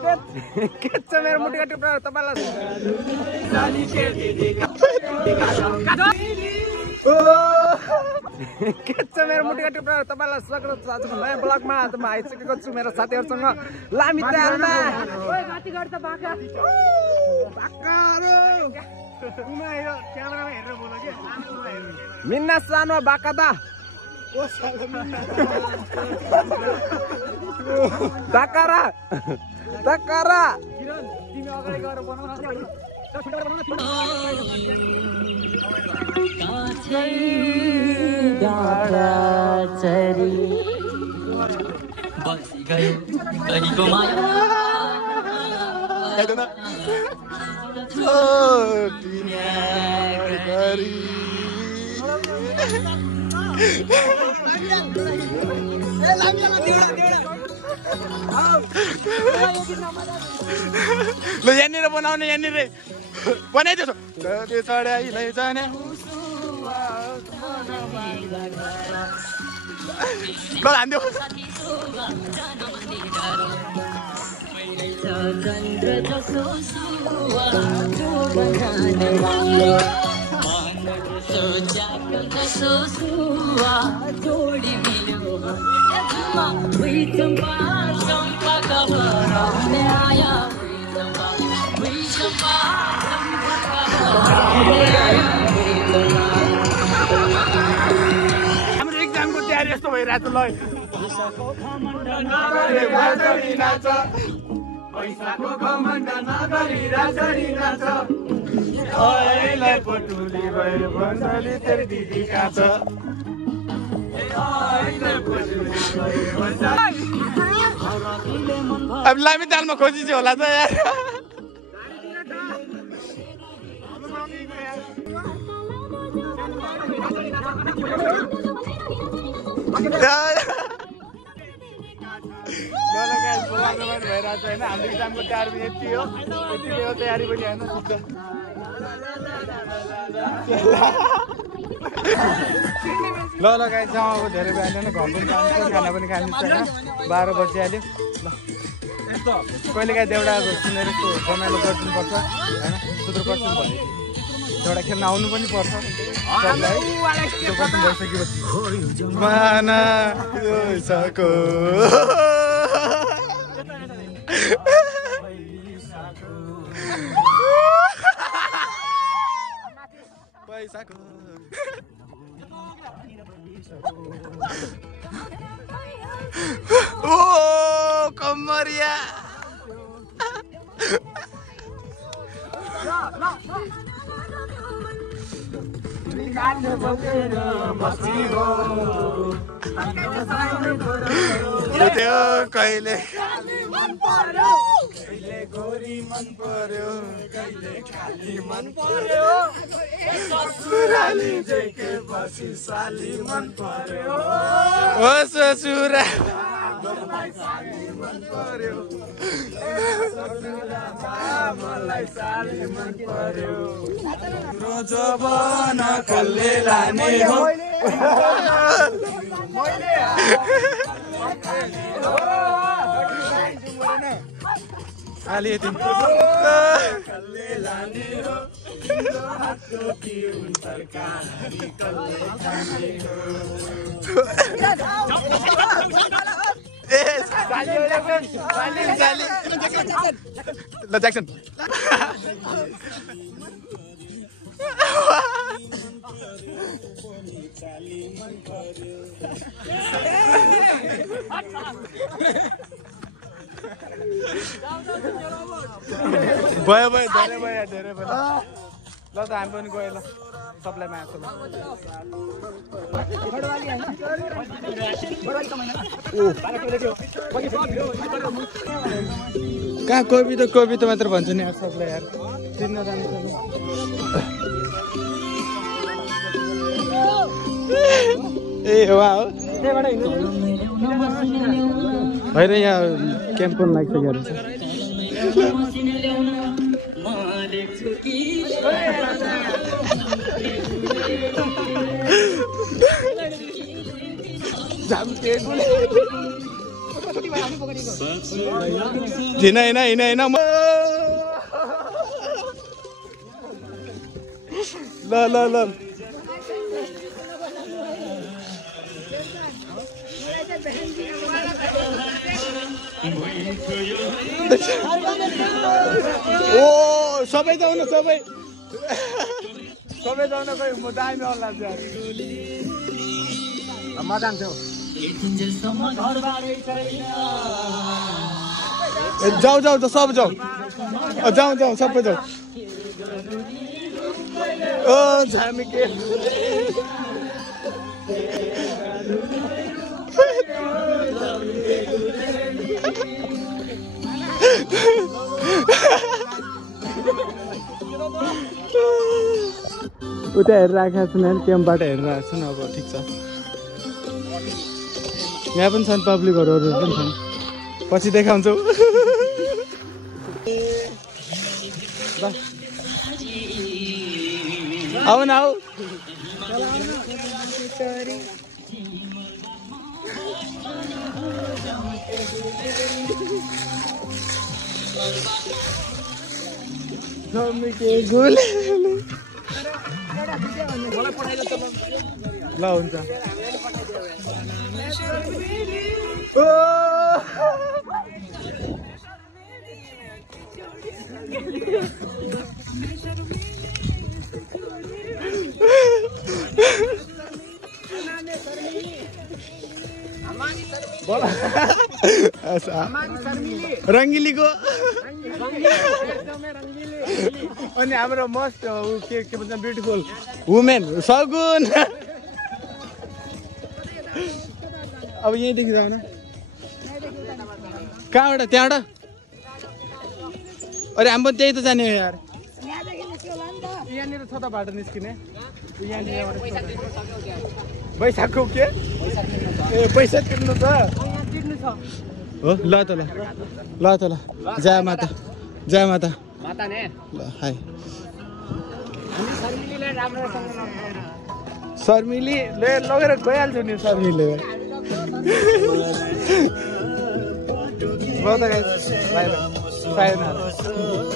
के छ मेरो मुटुका टुक्रा तपाईलाई के छ मेरो मुटुका टुक्रा तपाईलाई स्वागत छ आजको नयाँ ब्लगमा। आज म आइसकेको छु मेरो साथीहरुसँग लामी तालमा। ओइ गति गर्दा बाका बाकारो कुमाइरो क्यामेरामा हेरेर बोल के मिन्ना सानो बाका दा ओ सालो मिन्ना बाकारा बाकारा किरण तिमी अगाडि गएर बनाउन ल यहाँनिर बनाउने यहाँनिर बनाइदियो चढाइलै जाने ल हान्दियो हाम्रो एक्जामको तयारी यस्तो भइरहेछ ल पैसाको घमण्ड नगरी राजरी नाच अहिले पटुली भयो भन्साली तेरी दिदी काछ अब लामी तालमा खोजी चाहिँ होला त यार भइरहेछ होइन हाम्रो इक्जामको तयारी पनि यति हो यतिकै हो तयारी पनि होइन शुद्ध ल ल गाई जाउँ अब धेरै बिहान घर पनि जान्छ खाना पनि खानु छैन 12 बजिहाल्यो ल कहिले काहीँ देउडा सुनेर यस्तो रमाइलो गरिदिनुपर्छ होइन सुधुर पर्छ भने देउडा खेल्न आउनु पनि पर्छ सबलाई भइसकेपछि माना सको पैसाको ओ कमरिया कहिले गोरी मन पर्यो कहिले खाली मन पर्यो ससुराली जेके बसी साली मन पर्यो ओ ससुरा मलाई साली मन पर्यो मलाई साली मन पर्यो रोजबन कल्ले लाने हो साली तिमी कल्ले लाने हो हातको की तरकारी कल्ले खाने हो ए साली साली साली ल ज्याक्सन भयो भयो धेरै भयो धेरै भयो ल त हामी पनि गयो ल सबलाई मार्छ ल कहाँ कोपी त मात्र भन्छ नि यार सबलाई यार चिन्न जान्छ ए वा हो होइन यहाँ क्याम्पन लागिसकेको छ हिँड ल ओ सबै जाउँ न सबै जाउँ न खोइ म दामी आउनु लाग्छ म जान्छु जाऊ सब जाऊ सबै जाऊ ओ झ्यामिके उता हेरेर राखेको छन् क्याम्पबाट हेरेर आएको छन् अब ठिक छ यहाँ पनि छन् पब्लिकहरू पनि छन् पछि देखाउँछौ आऊ न आऊ ल हुन्छ रङ्गिलीको अनि हाम्रो मोस्ट के भन्छ ब्युटिफुल वुमेन सगुन अब यहीँदेखि जाऊ न कहाँबाट त्यहाँबाट अरे हामी पनि त्यही त जाने हो यार यहाँनिर छ त बाटो निस्किने बैशाखको के ए पैसा तिर्नु छ हो ल त जय माता ल हाई शर्मिलीले लगेर गइहाल्छु नि शर्मिले ल त गाइस बाइ बाइ